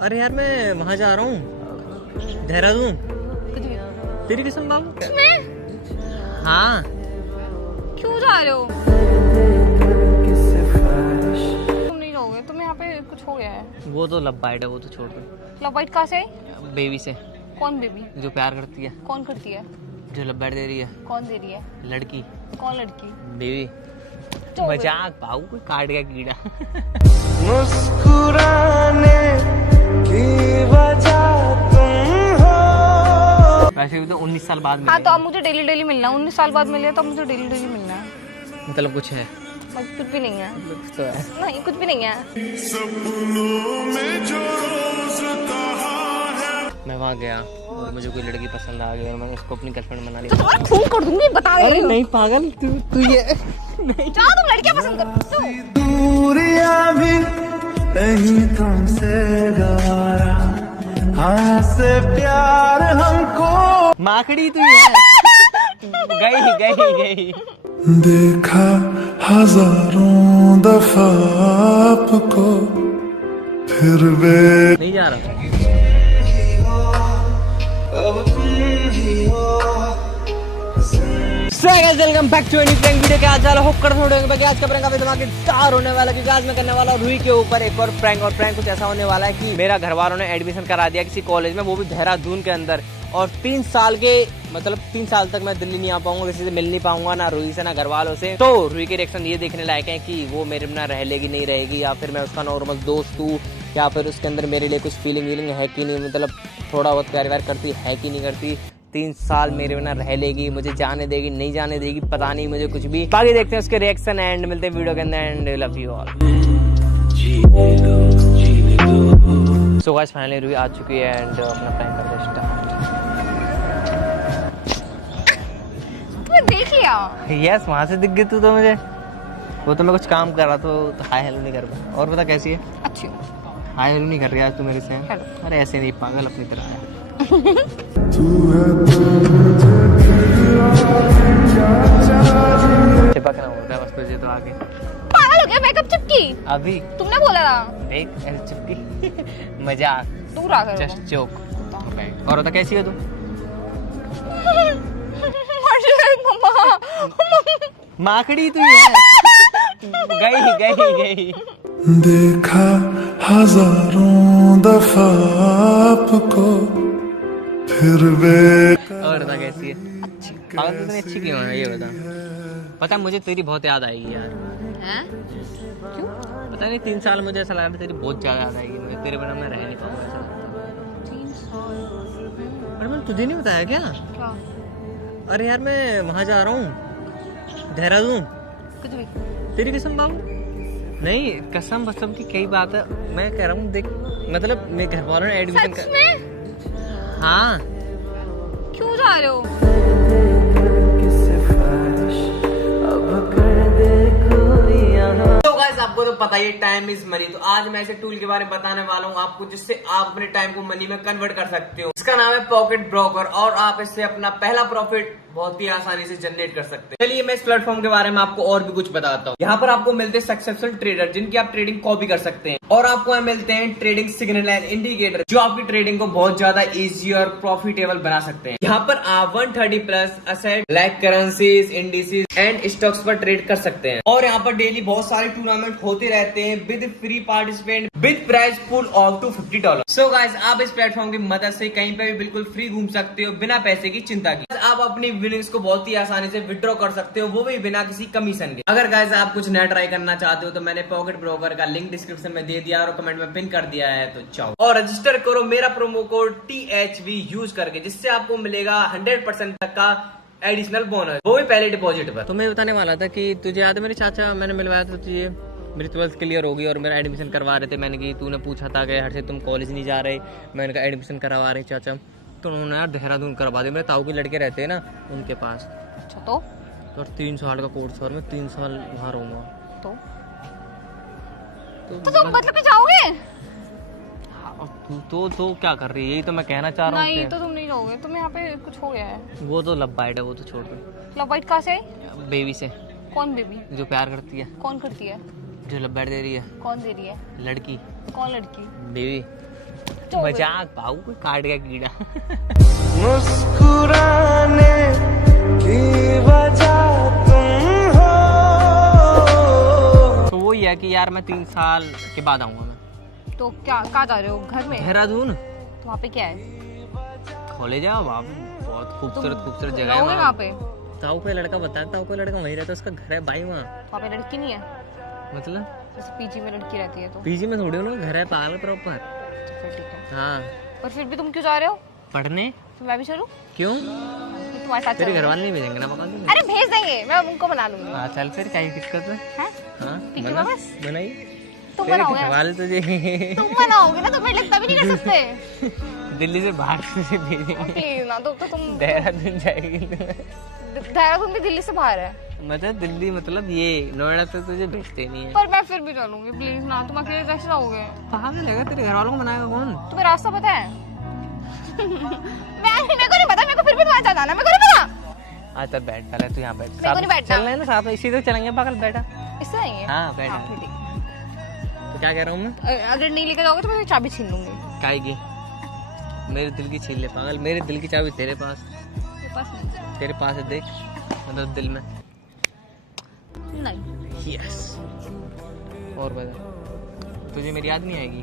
अरे यार मैं वहाँ जा रहा हूँ देहरादून। तेरी कसम बाबू। हाँ। क्यों जा रहे हो? तुम नहीं रहोगे, तुम यहाँ पे कुछ हो गया है। वो तो लब बाइट है, वो तो छोड़ दो। लव बाइट कहाँ से आई? बेबी से। कौन बेबी? जो प्यार करती है। कौन करती है? जो लब बाइट दे रही है। कौन दे रही है? लड़की। कौन लड़की? बेबी। जो मजाक भाऊ, कोई काट गया कीड़ा। मुस्कुराने की वजह तुम हो। वैसे भी तो 19 साल बाद हाँ मिलेंगे। तो अब मुझे डेली डेली मिलना है। 19 साल बाद मिले तो मुझे डेली डेली मिलना है। मतलब कुछ है। कुछ भी नहीं है। कुछ तो है। नहीं, कुछ भी नहीं है। मैं वहाँ गया और मुझे कोई लड़की पसंद आ गई और मैंने उसको अपनी गर्लफ्रेंड बना तो लिया। तुम्हारा खून कर दूंगी, बता दे रही हूँ। नहीं पागल, तू ये जाओ, तुम लड़कियां पसंद करते हो। दूरियां भी नहीं तुमसे गवारा, हाँ से प्यार हमको। माखड़ी तू है। गई देखा हजारों दफा आपको, फिर वे नहीं जा रहा। Welcome back to any prank video. क्या हाल होप कर थोड़े होंगे। आज का प्रैंक काफी धमाकेदार होने वाला है क्योंकि आज मैं करने वाला हूं रूही के ऊपर एक और प्रैंक कुछ ऐसा होने वाला है कि मेरा घर वालों ने एडमिशन करा दिया किसी कॉलेज में, वो भी देहरादून के अंदर। और 3 साल के मतलब 3 साल तक मैं दिल्ली नहीं आ पाऊंगा, किसी से मिल नहीं पाऊंगा, ना रूही से ना घर वालों से। तो रूही के रिएक्शन ये देखने लायक है कि वो मेरे बिना रह लेगी नहीं रहेगी, या फिर मैं उसका नॉर्मल दोस्त हूँ, या फिर उसके अंदर मेरे लिए कुछ फीलिंग है कि नहीं, मतलब थोड़ा बहुत प्यार व्यार करती है कि नहीं करती। 3 साल मेरे बिना रह लेगी, मुझे जाने देगी नहीं जाने देगी, पता नहीं मुझे कुछ भी। बाकी देखते हैं उसके रिएक्शन एंड मिलते हैं वीडियो के अंदर। And love you all. So guys finally Ruhi आ चुकी है एंड अपना प्रैंक करते हैं स्टार्ट। तुम्हें देख लिया। यस, वहाँ से दिख गई तू तो मुझे। वो तो मैं कुछ काम कर रहा तो हाय हेलो नहीं कर पाया। और बता कैसी है? अच्छी हूँ। हाय हेलो नहीं कर रही आज तू मेरे से? हेलो। अरे ऐसे नहीं पागल, अपनी तरह है। चिपक ना होता है बस तुझे तो आगे। पागल हो गया, मेकअप चिपकी। अभी तुमने बोला था। देख ऐसे चिपकी। मजाक, दूर आ करो। Just joke. और बता कैसी है तू? माखड़ी तू है। गई देखा हजारों दफा आपको, फिर वे। और बता कैसी है? अच्छी। पागल तू इतनी अच्छी क्यों है ये बता। पता मुझे तेरी बहुत याद आएगी यार। हैं? क्यों? पता नहीं 3 साल मुझे ऐसा लग रहा है तेरी बहुत ज्यादा याद आएगी। मुझे तेरे बिना मैं रह नहीं पाऊंगा ऐसा लगता है। 3 साल। अरे मैंने तुझे नहीं बताया क्या? क्या? अरे यार मैं वहाँ जा रहा हूँ देहरादून। कुछ भी। तेरी कसम बाबू। नहीं कसम बसम की कई बात है। मैं कह रहा हूँ देख, मतलब मेरे घर वालों ने एडमिशन सच में? हाँ। क्यों जा रहे हो? तो गाइस आपको तो पता ही टाइम इज मनी। तो आज मैं ऐसे टूल के बारे में बताने वाला हूँ आपको जिससे आप अपने टाइम को मनी में कन्वर्ट कर सकते हो। इसका नाम है पॉकेट ब्रोकर और आप इससे अपना पहला प्रॉफिट बहुत ही आसानी से जनरेट कर सकते हैं। चलिए मैं इस प्लेटफॉर्म के बारे में आपको और भी कुछ बताता हूँ। यहाँ पर आपको मिलते हैं सक्सेसफुल ट्रेडर जिनकी आप ट्रेडिंग कॉपी कर सकते हैं, और आपको यहाँ मिलते हैं ट्रेडिंग सिग्नल एंड इंडिकेटर जो आपकी ट्रेडिंग को बहुत ज्यादा इजी और प्रॉफिटेबल बना सकते हैं। यहाँ पर आप 130 plus asset like currencies, indices and stocks पर ट्रेड कर सकते हैं। और यहाँ पर डेली बहुत सारे टूर्नामेंट होते रहते हैं with free participant with prize pool of to $50। So guys आप इस प्लेटफॉर्म की मदद से कहीं पे भी बिल्कुल फ्री घूम सकते हो बिना पैसे की चिंता की। आप अपनी विनिंग्स को बहुत ही आसानी से विड्रॉ कर सकते हो, वो भी बिना किसी कमीशन के। अगर गाइस आप कुछ नया ट्राई करना चाहते हो तो मैंने पॉकेट ब्रोकर का लिंक डिस्क्रिप्शन में दे दिया और कमेंट में पिन कर दिया है, तो चाओ और रजिस्टर करो मेरा प्रोमो कोड THV यूज करके, जिससे आपको मिलेगा 100% तक का एडिशनल बोनस, वो भी पहले डिपॉजिट पर। तो मैं बताने वाला था कि तुझे याद है मेरे चाचा, मैंने मिलवाया था तुझे, मेरी 12th क्लियर हो गई और मेरा एडमिशन करवा रहे थे। मैंने कि तूने पूछा था कि हर से तुम कॉलेज नहीं जा रहे, मैंने कहा एडमिशन करवा रहे चाचा, तो उन्होंने यार देहरादून करवा दिया। मेरे ताऊ के लड़के रहते हैं ना उनके पास। अच्छा तो 3 साल का कोर्स और मैं 3 साल वहाँ रहूँगा। तो तुम मतलब कि जाओगे? तू तो क्या कर रही है? यही तो मैं कहना चाह रहा हूँ। नहीं तो तुम नहीं रहोगे, तुम यहाँ पे कुछ हो गया है। वो तो लब बाइट है, वो तो छोड़ दो। लव बाइट कहाँ से आई? बेबी से। कौन बेबी? जो प्यार करती है। कौन करती है? जो लब बाइट दे रही है। कौन दे रही है? लड़की। कौन लड़की? बेबी। जाओगे? मजाक पाऊ कोई काट गया कीड़ा। मुस्कुराने की वजह तुम हो। तो वो ही है कि यार मैं 3 साल के बाद आऊंगा मैं। तो क्या कहाँ जा रहे हो, घर में? देहरादून। तो वहाँ पे क्या है? कॉलेज है वहाँ पे, बहुत खूबसूरत जगह है रहोगे वहाँ वहाँ पे? ताऊ का लड़का बताया, ताऊ का लड़का वहीं रहता है, उसका घर है भाई वहाँ। वहाँ पे लड़की नहीं है? मतलब जैसे पीजी में लड़की रहती है तो पीजी में थोड़ी उनका घर है, पागल प्रॉपर। फिर ठीक है। हाँ और फिर भी तुम क्यों जा रहे हो? पढ़ने। तो मैं भी चलूँ? क्यों? तुम्हारे साथ तेरे चलूँ? घर वाले नहीं भेजेंगे ना पकड़ के? अरे भेज देंगे, मैं उनको बना लूंगी। हाँ चल फिर, क्या ही दिक्कत है। हैं? हाँ ठीक है बना, बस। बनाइए। तुम तेरे बनाओगे घर ना? वाले तुझे तुम बनाओगे ना तो मैं लगता भी नहीं कर सकते। दिल्ली से बाहर तुझे भेजेंगे। प्लीज ना, तो तुम देहरादून जाएगी देहरादून भी दिल्ली से बाहर है। मतलब दिल्ली मतलब ये नोएडा तो तुझे भेजते नहीं है। पर मैं फिर भी चलूंगी, प्लीज ना, तुम अकेले कैसे रहोगे? पागल है तेरे घर वालों को बनाएगा कौन? तुम्हें रास्ता पता है? मेरे को नहीं पता, मेरे को फिर भी तुम्हारे साथ आना, मेरे को नहीं पता। अच्छा बैठ, पहले तू यहाँ बैठ। मेरे को नहीं बैठना। चल रहे हैं ना साथ में, इसी से चलेंगे। पागल बैठा। इससे आएंगे? हाँ बैठा। फिर ठीक। तो क्या कह रहा हूँ मैं? अगर नहीं लेकर जाओगे तो मैं चाबी छीन लूंगी। काय की? मेरे दिल की छीन ले पागल, मेरे दिल की चाबी तेरे पास। मेरे पास नहीं। तेरे पास है, देख मतलब दिल में। नहीं। यस। और बता, तुझे मेरी याद नहीं आएगी?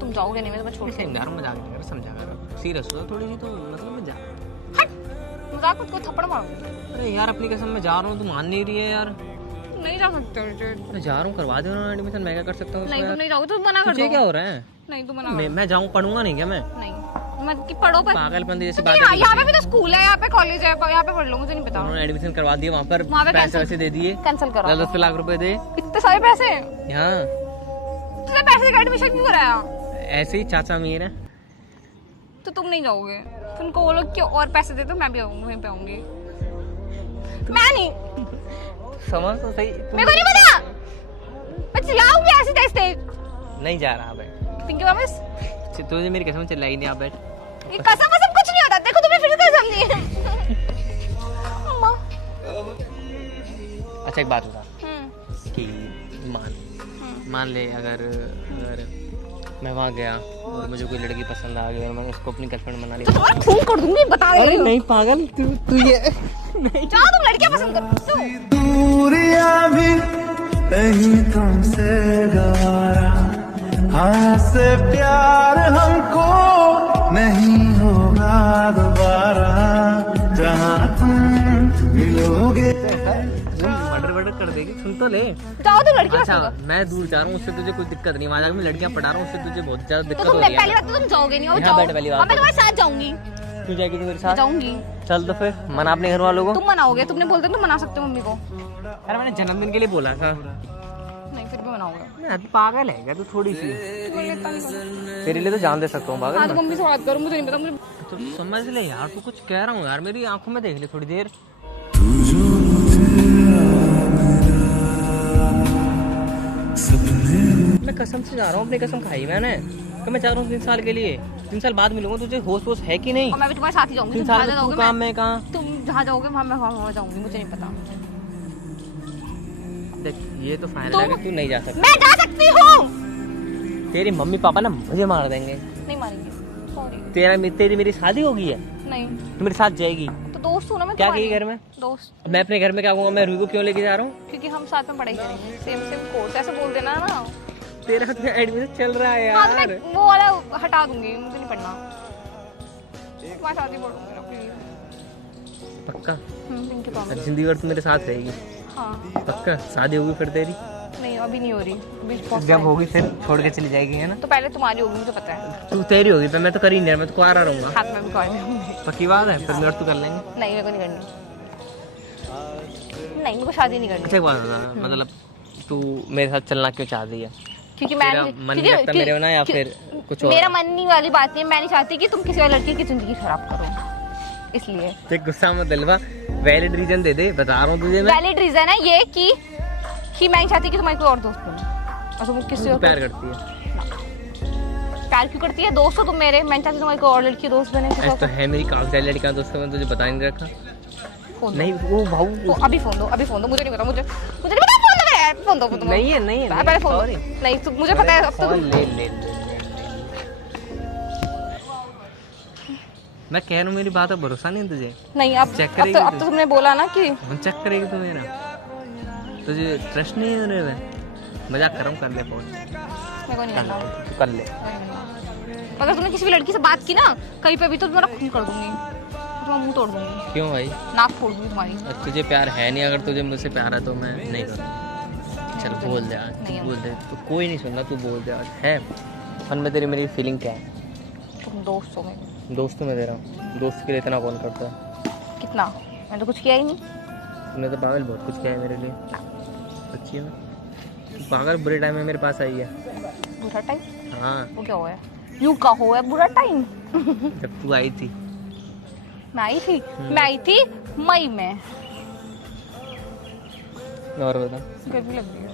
तुम जाओगे नहीं, मैं तुम्हें छोड़ के। यार मजाक नहीं कर, समझा कर, सीरियस हो थोड़ी सी तो मतलब मैं जा। मजाक मत करो, थप्पड़ मारूंगी। अरे यार अपनी कसम मैं जा रहा हूँ, तू मान नहीं रही है यार। नहीं जा सकते हो। मैं जा रहा हूँ, करवा दे उन्होंने एडमिशन, मैं क्या कर सकता हूँ? नहीं तुम नहीं जाओगे तो मना कर तुझे दो। क्या हो रहा है? नहीं तुम मना कर मैं जाऊँ, पढ़ूंगा नहीं क्या मैं? दो। नहीं मत कि पढ़ो पर। पागलपंती जैसी तो बात यहाँ पे भी तो स्कूल है, यहाँ पे कॉलेज है, यहाँ पे पढ़ लो, मुझे नहीं पता। उन्होंने एडमिशन करवा दिया वहाँ पर, वहाँ पे पैसे वैसे दे दिए, कैंसिल करो। 10 लाख रुपए दे। इतने सारे पैसे? यहाँ तुमने पैसे का एडमिशन क्यों कराया? ऐसे ही चाचा अमीर है। तो तुम नहीं जाओगे? तुमको बोलो कि और पैसे दे दो, मैं भी आऊंगी, वहीं पे आऊंगी। मैं नहीं, समझ तो सही। मेरे को नहीं पता, मैं चिल्लाऊंगी ऐसे तेज। नहीं जा रहा बैठ। पिंकी वापस। तुझे मेरी कसम चिल्लाई नहीं, आप बैठ। ये कसम कसम कुछ नहीं होता, देखो तुमने फिर से कसम दी है। अम्मा। अच्छा एक बात बता कि मान ले अगर मैं वहाँ गया और मुझे कोई लड़की पसंद आ गई और मैंने उसको अपनी गर्लफ्रेंड बना तो लिया, तुम्हारा खून कर दूंगी, बता दे रही हूँ। नहीं पागल तू ये जाओ, तुम लड़कियां पसंद करो। दूरियां भी नहीं तुमसे गवारा, हाँ से प्यार हमको नहीं होगा दोबारा, जहाँ तुम मिलोगे। मर्डर कर देगी, सुन तो ले। जाओ, तुम लड़की अच्छा पसंद करो। मैं दूर जा रहा हूँ, उससे तुझे कोई दिक्कत नहीं, वहाँ जाकर मैं लड़कियाँ पढ़ा रहा हूँ, उससे तुझे बहुत ज्यादा तो दिक्कत तुम हो रही पहली है। बात तो तुम जाओगे नहीं, और यहाँ जाओ। बैठ पहली बात। और मैं तुम्हारे साथ जाऊंगी। तू जाएगी मेरे साथ? जाऊंगी। चल तो फिर मना अपने घर वालों को। तुम मनाओगे, तुमने बोलते तुम मना सकते हो मम्मी को। अरे मैंने जन्मदिन के लिए बोला था। नहीं फिर भी मनाओगे। मैं पागल है क्या तू? थोड़ी सी तेरे लिए तो जान दे सकता हूँ हाँ पागल तो मैं। मम्मी से बात करो, मुझे नहीं पता, मुझे तो समझ ले यार, तू कुछ कह रहा हूँ यार, मेरी आंखों में देख ले थोड़ी देर। मैं कसम से जा रहा हूँ, अपनी कसम खाई मैंने कि मैं जा रहा हूँ 3 साल के लिए। 3 साल बाद मिलूंगा, तुझे होश वोश है कि नहीं? और मैं भी तुम्हारे साथ ही जाऊंगी। 3 तुम साल जहाँ में तू जाओगे कहाँ, मैं कहाँ? तुम जहाँ जाओगे वहाँ मैं वहाँ जाऊंगी, मुझे नहीं पता। देख ये तो फाइनल है कि तू नहीं जा सकती। मैं जा सकती हूँ। तेरी मम्मी पापा ना मुझे मार देंगे। नहीं मारेंगे, सॉरी। तेरी मेरी शादी होगी है, नहीं तू मेरे साथ जाएगी? तो दोस्त हूँ ना मैं क्या तुम्हारी। की घर में? दोस्त। मैं अपने घर में क्या कहूँगा? मैं रूही को क्यों लेके जा रहा हूँ? क्योंकि हम साथ में पढ़ाई करेंगे, सेम कोर्स, ऐसे बोल देना ना। तेरा तो एडमिशन चल रहा है हाँ तो यार। मैं वो वाला हटा दूंगी, मुझे नहीं पढ़ना। तुम्हारे साथ ही पढ़ूंगी ना, प्लीज। पक्का? Pinky promise. जिंदगी भर तू मेरे साथ रहेगी? हाँ। पक्का? शादी होगी फिर तेरी? नहीं अभी नहीं हो रही, अभी बहुत जब time। होगी फिर छोड़ के चली जाएगी है ना? तो पहले तुम्हारी होगी, मुझे पता है। तू तेरी होगी पर मैं तो कर ही नहीं रहा, मैं तो कुआरा रहूंगा। हाथ में भी कर दूंगी। पक्की बात है? फिर मेरे तू कर लेंगे? नहीं मेरे को नहीं करनी, नहीं मेरे को शादी नहीं करनी। अच्छा एक बात बता, मतलब तू मेरे साथ चलना क्यों चाह रही है? क्योंकि मैं तेरा मन नहीं लगता मेरे में ना, या फिर कुछ और? मेरा मन नहीं वाली बात नहीं है, मैं नहीं चाहती कि तुम किसी और लड़की की जिंदगी खराब करो, इसलिए। देख गुस्सा मत दिलवा, वैलिड रीजन दे दे, बता रहा हूँ तुझे मैं। वैलिड रीजन है ये कि मैं नहीं चाहती कि तुम्हारी कोई और दोस्त बने, और तुम किसी और प्यार करती है? प्यार क्यों करती है? दोस्त हो तुम मेरे, मैं नहीं चाहती तुम्हारी कोई और लड़की दोस्त बने। ऐसा तो है मेरी कागजात लड़कियां दोस्तों में, तुझे बता नहीं रखा। फोन नहीं वो भाऊ दो, अभी फोन दो, अभी फोन दो, मुझे नहीं पता, मुझे नहीं पता, फोन दो यार, फोन दो, नहीं है, नहीं है, पहले फोन सॉरी। नहीं, तो मुझे पता है अब तो फोन ले ले ले मैं कह रहा हूँ मेरी बात पर भरोसा नहीं है तुझे? नहीं अब चेक अब करेगी तो तुमने बोला ना कि हम चेक करेगी तू मेरा, तुझे ट्रस्ट नहीं है मेरे पे? मजाक कर रहा हूँ, कर ले फोन, मेरे को नहीं करना। तू कर ले। अगर तुमने किसी भी लड़की से बात की ना कहीं पे भी तो तुम्हारा खून कर दूंगी, तुम्हारा मुंह तोड़ दूंगी, क्यों भाई? नाक फोड़ दूंगी तुम्हारी। तुझे प्यार है नहीं, अगर तुझे मुझसे प्यार है तो मैं नहीं करूँगा। चल बोल दे आज, नहीं, तू बोल दे, तो कोई नहीं सुनना, तू बोल दे आज है फन में तेरी मेरी फीलिंग क्या है? तुम दोस्त हो मेरे। दोस्त में दे रहा हूँ, दोस्त के लिए इतना कौन करता है? कितना? मैंने तो कुछ किया ही नहीं। तूने तो पागल बहुत कुछ किया है मेरे लिए। सच्ची में तू पागल बुरे टाइम में मेरे पास आई है। बुरा टाइम? हाँ, वो क्या हुआ है? यूं का हुआ है बुरा टाइम? जब तू आई थी। मैं आई थी? मैं आई थी मई में। और बता। गर्मी लग रही है।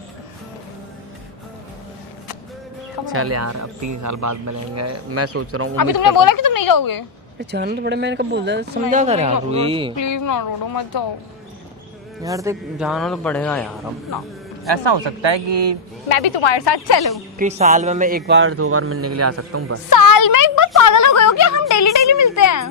चल यार, अब 3 साल बाद मिलेंगे, मैं सोच रहा हूँ। अभी तुमने बोला कि तुम नहीं जाओगे। जान तो बड़े, मैंने कब बोला, समझा कर यार रूही। प्लीज ना रोडो, मत जाओ यार देख, जाना तो पड़ेगा यार अब ना। ऐसा हो सकता है कि मैं भी तुम्हारे साथ चलूं। साल में मैं 1 बार 2 बार मिलने के लिए आ सकता हूँ बस। साल में एक बार? पागल हो गए हो क्या? हम डेली डेली मिलते हैं।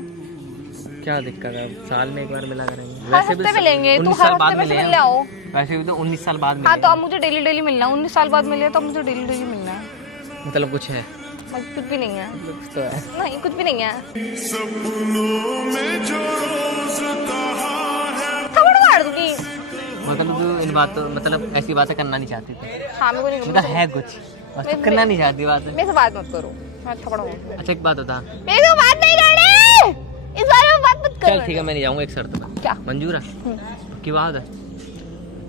क्या दिक्कत है, साल में 1 बार मिला करेंगे। हर हफ्ते मिलेंगे, तो हर हफ्ते में मिलने आओ। वैसे भी तो 19 साल बाद हाँ तो अब मुझे डेली डेली मिलना है। 19 साल बाद मिले तो अब मुझे डेली डेली मिलना है। मतलब कुछ है? कुछ भी नहीं है। कुछ तो है। नहीं, कुछ भी नहीं है। थप्पड़ मार दूंगी। मतलब तू इन बातों, मतलब ऐसी बातें करना नहीं चाहती थी? हाँ मेरे को नहीं मतलब है कुछ, बस तू करना नहीं चाहती बातें। मेरे से बात मत करो, मैं थप्पड़ मारूंगी। अच्छा एक बात बता। मेरे से बात नहीं करनी, इस बारे में बात मत करो। चल ठीक है, मैं नहीं जाऊंगा, एक शर्त पे। क्या? मंजूर है? की बात है?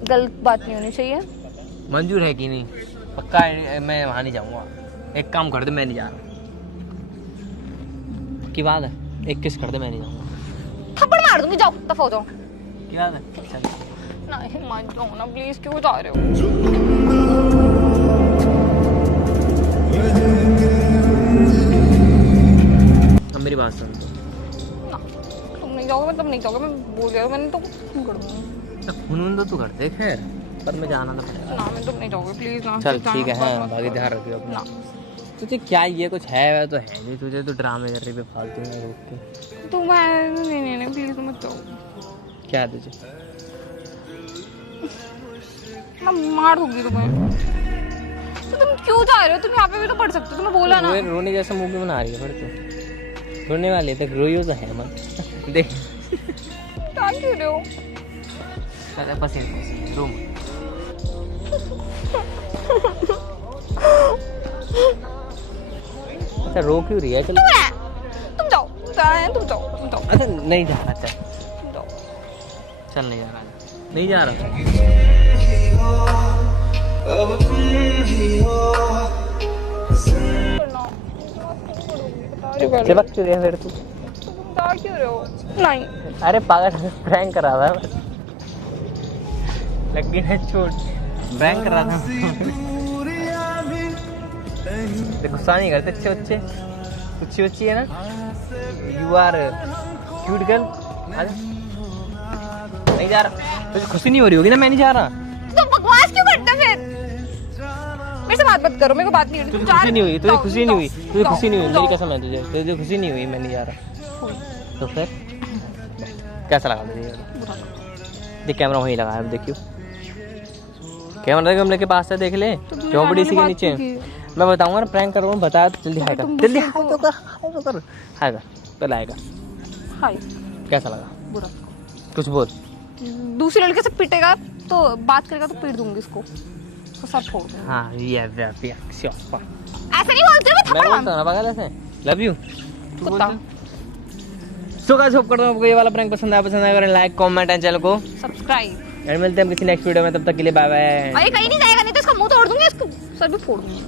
गलत बात नहीं होनी चाहिए। मंजूर है कि नहीं? पक्का है, मैं वहाँ नहीं जाऊंगा। एक काम कर दे, मैं नहीं जा रहा। की बात है? एक किस कर दे, मैं नहीं जाऊंगा। थप्पड़ मार दूंगी, जाओ दफा हो जाओ। की बात है? चल नहीं मान जाओ ना प्लीज, क्यों जा रहे हो? अब मेरी बात सुन। ना, तुम नहीं जाओगे मतलब नहीं जाओगे, मैं बोल रही हूँ, मैंने तो खून कर दूंगी। फुनून तो तू करते खैर, पर मैं जाना तो पड़ेगा। ना मैं तुम नहीं जाओगे प्लीज ना। चल जाना ठीक है, मत, हाँ मत बाकी करो। ध्यान रखियो अपना। ना तुझे क्या ये कुछ है वह तो है नहीं, तुझे तो ड्रामे कर रही है फालतू में रोक के। तुम नहीं प्लीज मत जाओ। क्या है तुझे? मैं मार दूंगी तुम्हें। तो तुम क्यों जा रहे हो? तुम यहाँ पे भी तो पढ़ सकते हो, तुम्हें बोला ना। रोने जैसा मुंह क्यों बना रही है फिर तू? रोने वाली तक रोइयो तो है मत। देख क्या क्यों रहे हो? पसीने रो मत। अच्छा रो क्यों रही है? चल तुम जाओ, तुम जाओ। अच्छा नहीं जा रहा, चल तुम जाओ। चल नहीं जा रहा, नहीं जा रहा। चिपक क्यों रही है फिर तू? तुम जा क्यों रहे हो? नहीं अरे पागल, प्रैंक कर रहा था, लगी है चोट, प्रैंक कर रहा था। गुस्सा नहीं करते, अच्छे अच्छी है ना? You are cute girl. नहीं जा रहा, तुझे खुशी नहीं हो रही होगी ना मैं नहीं जा रहा? तुम बकवास क्यों करते हो फिर? मेरे से बात मत करो, मेरे को बात नहीं करनी। तुझे खुशी नहीं हुई, तुझे खुशी नहीं हुई, तुझे खुशी नहीं हुई, जाओ। मेरी कसम है तुझे खुशी नहीं हुई, मैं नहीं जा रहा। तो फिर कैसा लगा तुझे? देख कैमरा वहीं लगा है, अब देखियो कैमरा गमले के पास से देख ले, चौपड़ी सी के नीचे। मैं बताऊंगा ना प्रैंक कर रहा हूँ, बता जल्दी हाय कर, जल्दी हाय तो कर, हाय कर, पहले आएगा। हाय। कैसा लगा? बुरा। कुछ बोल। दूसरे लड़के से पिटेगा तो बात करेगा तो पीट दूंगी इसको, तो सब फोड़ दूंगी। हाँ ये ऐसे नहीं बोलते, मैं मैं थप्पड़ बोलता हूँ ना पागल ऐसे, लव यू। कुत्ता। सो गाइस होप करता हूँ आपको ये वाला प्रैंक पसंद आया करें लाइक कमेंट एंड चैनल को सब्सक्राइब। एंड मिलते हैं हम किसी नेक्स्ट वीडियो में, तब तक के लिए बाय बाय। अरे कहीं नहीं जाएगा, नहीं तो इसका मुंह तोड़ दूंगी, इसको सर भी फोड़ दूंगी।